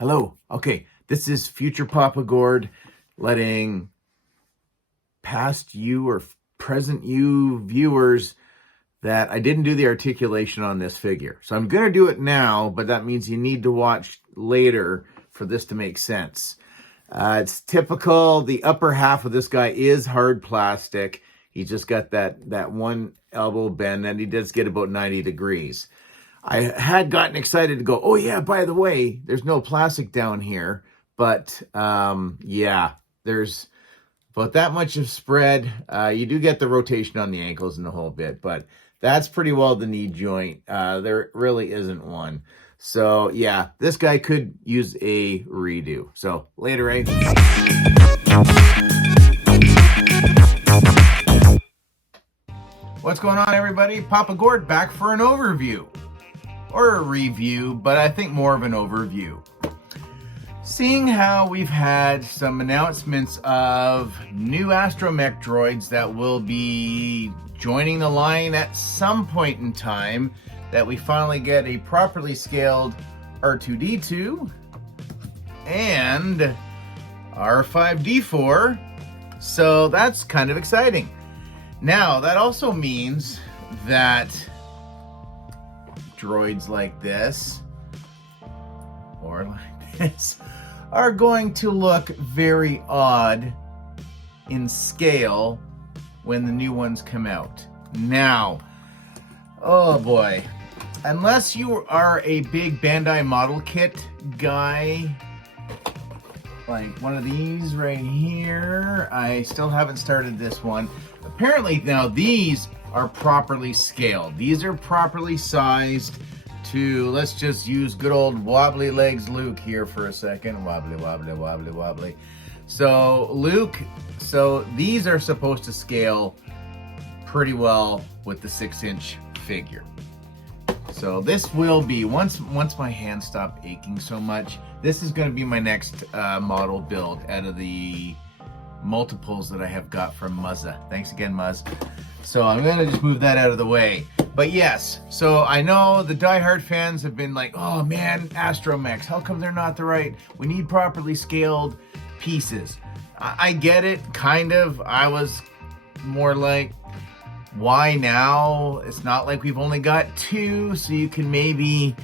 Hello. Okay, this is future Papa Gord letting past you or present you viewers that I didn't do the articulation on this figure. So I'm going to do it now, but that means you need to watch later for this to make sense. It's typical. The upper half of this guy is hard plastic. He just got that one elbow bend, and he does get about 90 degrees. I had gotten excited to go, oh yeah, by the way, there's no plastic down here. But yeah, there's about that much of spread. You do get the rotation on the ankles and the whole bit, but that's pretty well the knee joint. There really isn't one. So yeah, this guy could use a redo. So later, eh? What's going on, everybody? Papa Gord back for an overview. Or a review, but I think more of an overview. Seeing how we've had some announcements of new astromech droids that will be joining the line at some point in time, that we finally get a properly scaled R2-D2 and R5-D4, so that's kind of exciting. Now, that also means that droids like this or like this are going to look very odd in scale when the new ones come out. Now, oh boy, unless you are a big Bandai model kit guy, like one of these right here, I still haven't started this one. Apparently now these are properly scaled. These are properly sized to, let's just use good old wobbly legs Luke here for a second. Wobbly, wobbly, wobbly, wobbly. So Luke, so these are supposed to scale pretty well with the 6-inch figure. So this will be, once my hands stop aching so much, this is going to be my next model build out of the multiples that I have got from Muzza. Thanks again, Muzz. So I'm going to just move that out of the way. But yes, so I know the diehard fans have been like, oh man, astromechs, how come they're not the right? We need properly scaled pieces. I get it, kind of. I was more like, why now? It's not like we've only got two, so you can maybe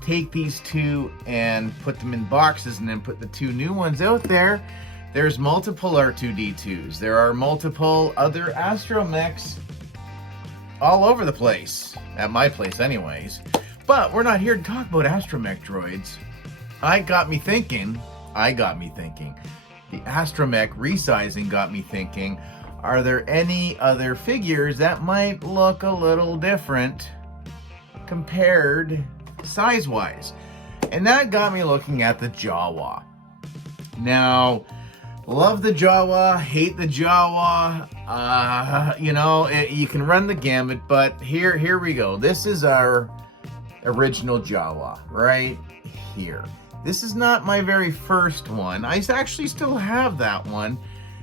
take these two and put them in boxes and then put the two new ones out there. There's multiple R2-D2s. There are multiple other astromechs all over the place. At my place anyways. But we're not here to talk about astromech droids. I got me thinking. The astromech resizing got me thinking, are there any other figures that might look a little different compared size-wise? And that got me looking at the Jawa. Now, love the Jawa, hate the Jawa. You know, you can run the gamut, but here we go. This is our original Jawa right here. This is not my very first one. I actually still have that one,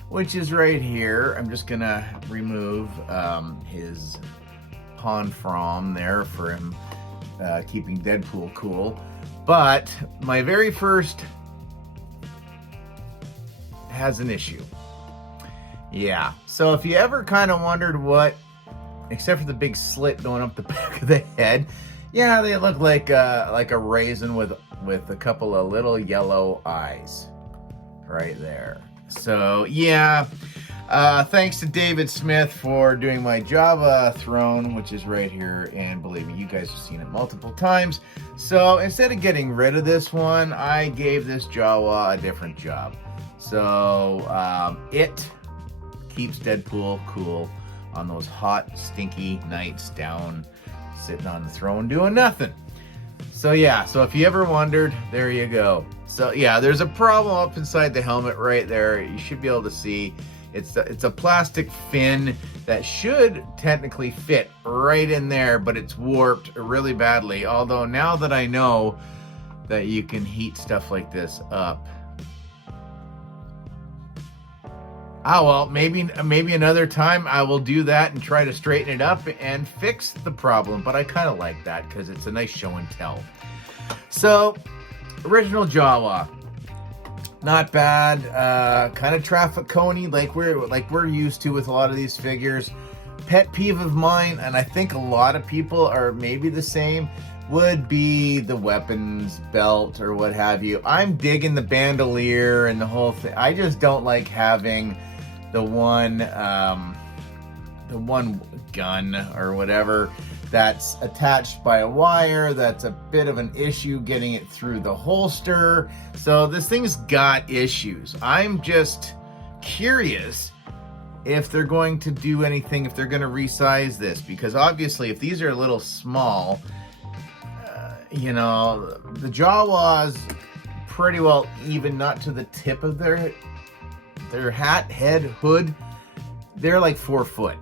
which is right here. I'm just gonna remove his pawn from there for him keeping Deadpool cool. But my very first has an issue. Yeah, so if you ever kind of wondered what, except for the big slit going up the back of the head, yeah, they look like a raisin with a couple of little yellow eyes right there. So yeah, thanks to David Smith for doing my Java throne, which is right here, and believe me, you guys have seen it multiple times. So instead of getting rid of this one, I gave this Jawa a different job. So it keeps Deadpool cool on those hot, stinky nights down, sitting on the throne doing nothing. So yeah, so if you ever wondered, there you go. So yeah, there's a problem up inside the helmet right there. You should be able to see. It's a plastic fin that should technically fit right in there, but it's warped really badly. Although now that I know that you can heat stuff like this up, oh well, maybe another time I will do that and try to straighten it up and fix the problem. But I kind of like that because it's a nice show and tell. So original Jawa. Not bad. Kind of traffic coney like we're used to with a lot of these figures. Pet peeve of mine, and I think a lot of people are maybe the same, would be the weapons belt or what have you. I'm digging the bandolier and the whole thing. I just don't like having the one gun or whatever that's attached by a wire. That's a bit of an issue getting it through the holster. So this thing's got issues. I'm just curious if they're going to do anything, if they're going to resize this, because obviously if these are a little small, you know, the Jawas pretty well even, not to the tip of their hat, head, hood, they're like 4 foot.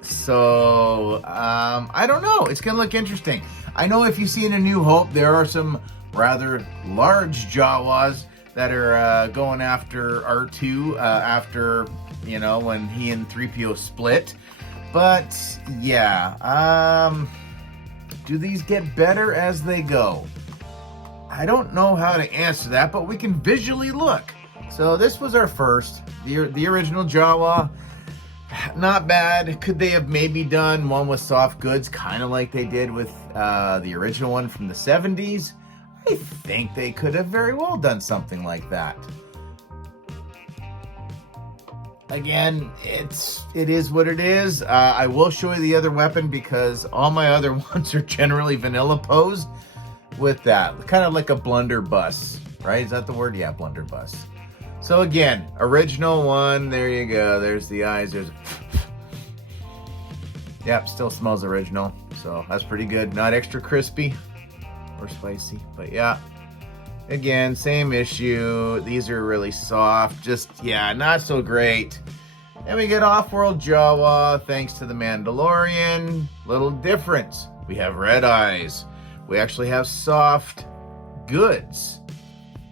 So I don't know, it's gonna look interesting. I know if you see in A New Hope, there are some rather large Jawas that are going after R2 after, you know, when he and 3PO split. But yeah, do these get better as they go? I don't know how to answer that, but we can visually look. So this was our first, the original Jawa. Not bad. Could they have maybe done one with soft goods, kind of like they did with the original one from the 70s? I think they could have very well done something like that. Again, it is what it is. I will show you the other weapon because all my other ones are generally vanilla posed with that. Kind of like a blunderbuss, right? Is that the word? Yeah, blunderbuss. So again, original one, there you go. There's the eyes. There's, yep, still smells original. So that's pretty good. Not extra crispy or spicy, but yeah. Again, same issue. These are really soft. Just, yeah, not so great. And we get off-world Jawa, thanks to the Mandalorian. Little difference. We have red eyes. We actually have soft goods.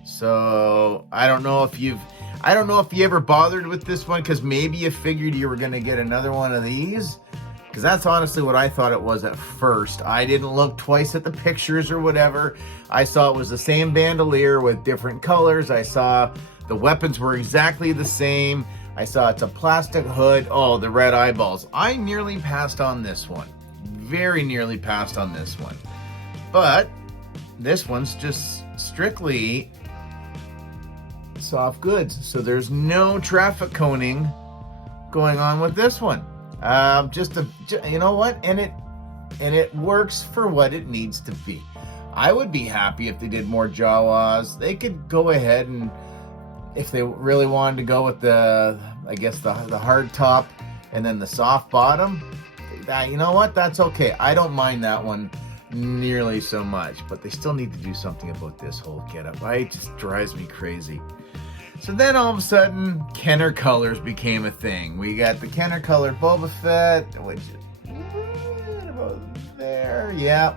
So I don't know if you ever bothered with this one, because maybe you figured you were gonna get another one of these. Because that's honestly what I thought it was at first. I didn't look twice at the pictures or whatever. I saw it was the same bandolier with different colors. I saw the weapons were exactly the same. I saw it's a plastic hood. Oh, the red eyeballs. I nearly passed on this one. Very nearly passed on this one. But this one's just strictly soft goods. So there's no traffic coning going on with this one. You know what? And it works for what it needs to be. I would be happy if they did more Jawas. They could go ahead and, if they really wanted to go with the hard top and then the soft bottom, you know what? That's okay. I don't mind that one nearly so much, but they still need to do something about this whole getup. It just drives me crazy. So then all of a sudden, Kenner colors became a thing. We got the Kenner color Boba Fett, which is right about there, yeah.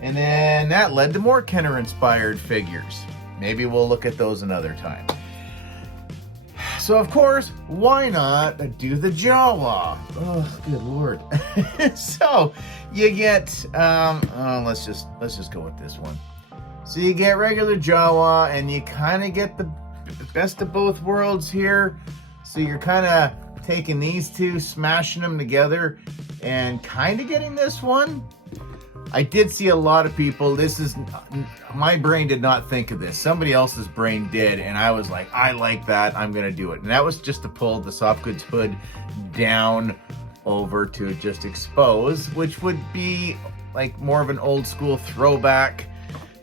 And then that led to more Kenner inspired figures. Maybe we'll look at those another time. So of course, why not do the Jawa? Oh, good Lord. So you get, let's just go with this one. So you get regular Jawa, and you kind of get the best of both worlds here. So you're kind of taking these two, smashing them together, and kind of getting this one. I did see a lot of people, my brain did not think of this. Somebody else's brain did, and I was like, I like that, I'm going to do it. And that was just to pull the soft goods hood down over to just expose, which would be like more of an old school throwback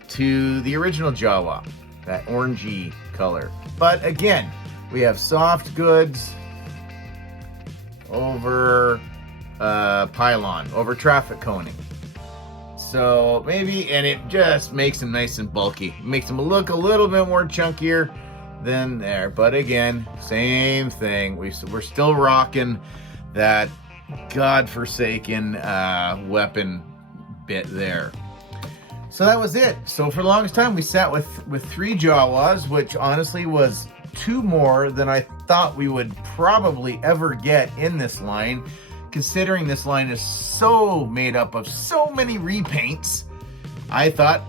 to the original Jawa, that orangey color. But again, we have soft goods over pylon, over traffic coning. So maybe, and it just makes them nice and bulky. It makes them look a little bit more chunkier than there. But again, same thing. We're still rocking that godforsaken weapon bit there. So that was it. So for the longest time, we sat with 3 Jawas, which honestly was 2 more than I thought we would probably ever get in this line, considering this line is so made up of so many repaints. I thought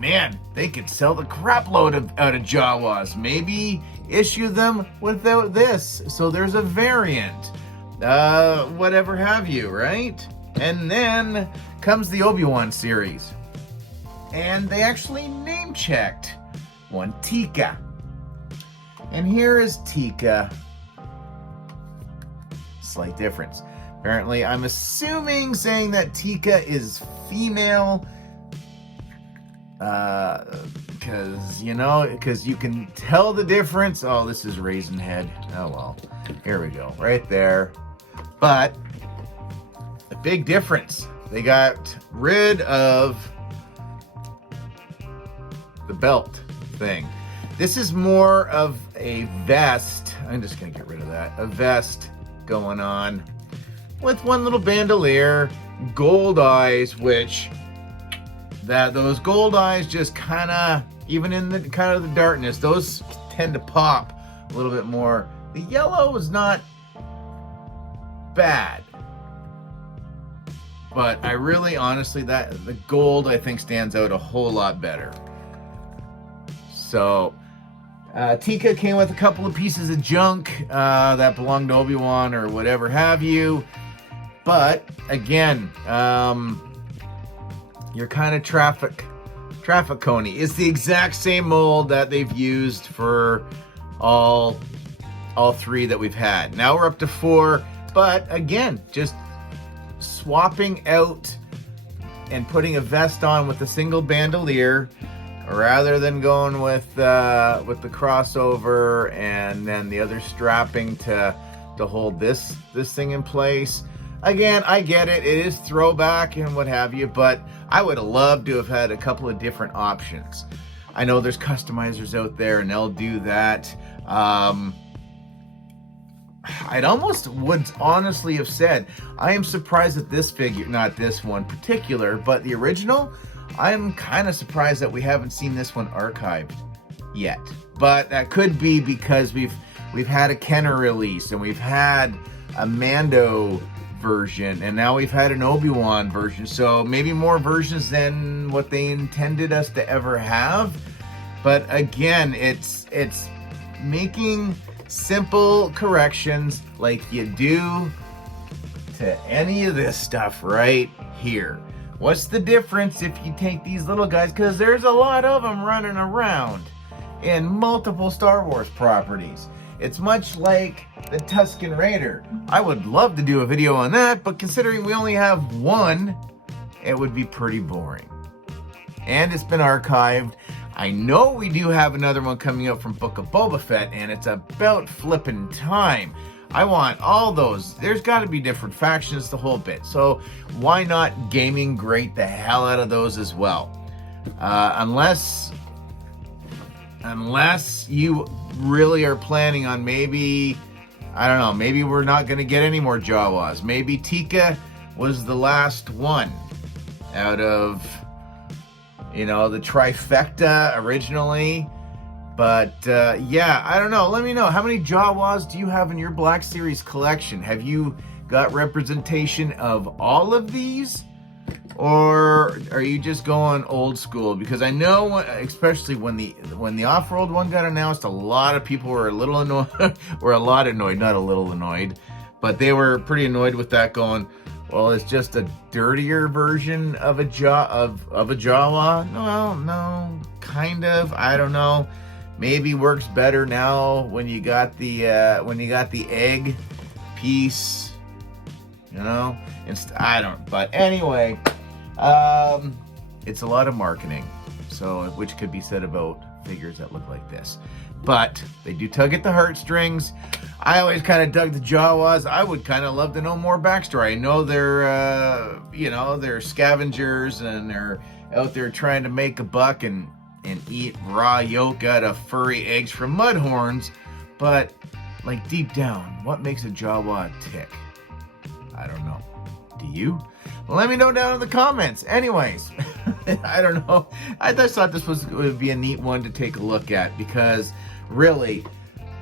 man, they could sell the crap load out of Jawas. Maybe issue them without this, so there's a variant. Whatever have you, right? And then comes the Obi-Wan series. And they actually name-checked one Teeka. And here is Teeka. Slight difference. Apparently, I'm assuming saying that Teeka is female, because you can tell the difference. Oh, this is Raisin Head. Oh well, here we go, right there. But the big difference, they got rid of the belt thing. This is more of a vest. I'm just gonna get rid of that. A vest going on with one little bandolier, gold eyes, which those gold eyes just kind of, even in the kind of the darkness, those tend to pop a little bit more. The yellow is not bad, but I really, honestly, the gold I think stands out a whole lot better. So Teeka came with a couple of pieces of junk that belonged to Obi-Wan or whatever have you. But again, your kind of traffic coney. It's the exact same mold that they've used for all three that we've had. Now we're up to 4, but again, just swapping out and putting a vest on with a single bandolier, rather than going with the crossover and then the other strapping to hold this thing in place. Again, I get it. It is throwback and what have you, but I would have loved to have had a couple of different options. I know there's customizers out there and they'll do that. I'd almost would honestly have said, I am surprised that this figure, not this one particular, but the original, I'm kind of surprised that we haven't seen this one archived yet. But that could be because we've had a Kenner release and we've had a Mando version, and now we've had an Obi-Wan version, so maybe more versions than what they intended us to ever have. But again, it's making simple corrections like you do to any of this stuff right here. What's the difference if you take these little guys, because there's a lot of them running around in multiple Star Wars properties. It's much like the Tusken Raider. I would love to do a video on that, but considering we only have one, it would be pretty boring. And it's been archived. I know we do have another one coming out from Book of Boba Fett, and it's about flipping time. I want all those. There's got to be different factions, the whole bit. So why not gaming grate the hell out of those as well? Unless you really are planning on maybe, I don't know, maybe we're not going to get any more Jawas. Maybe Teeka was the last one out of, the trifecta originally. But yeah, I don't know. Let me know. How many Jawas do you have in your Black Series collection? Have you got representation of all of these? Or are you just going old school? Because I know, especially when the off-road one got announced, a lot of people were a little annoyed, not a little annoyed, but they were pretty annoyed with that, going, well, it's just a dirtier version of a Jawa. No, kind of. I don't know. Maybe works better now when you got the egg piece. I don't. But anyway. It's a lot of marketing, which could be said about figures that look like this. But they do tug at the heartstrings. I always kind of dug the Jawas. I would kind of love to know more backstory. I know they're scavengers and they're out there trying to make a buck and eat raw yolk out of furry eggs from mudhorns. But like deep down, what makes a Jawa tick? I don't know. Do you? Let me know down in the comments. Anyways, I don't know. I just thought this would be a neat one to take a look at, because really,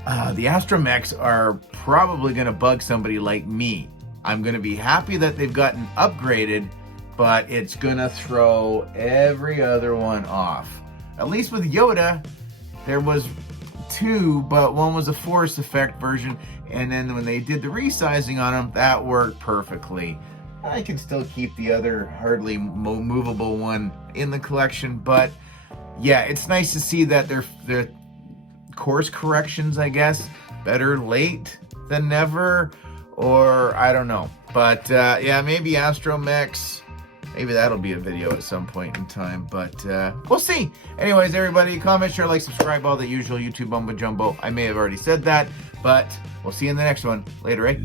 the astromechs are probably going to bug somebody like me. I'm going to be happy that they've gotten upgraded, but it's gonna throw every other one off. At least with Yoda, there was 2, but one was a force effect version, and then when they did the resizing on them, that worked perfectly. I can still keep the other hardly movable one in the collection, but yeah, it's nice to see that they're course corrections, I guess. Better late than never, or I don't know. But yeah, maybe Astromechs. Maybe that'll be a video at some point in time, but we'll see. Anyways, everybody, comment, share, like, subscribe, all the usual YouTube mumbo jumbo. I may have already said that, but we'll see you in the next one. Later, eh?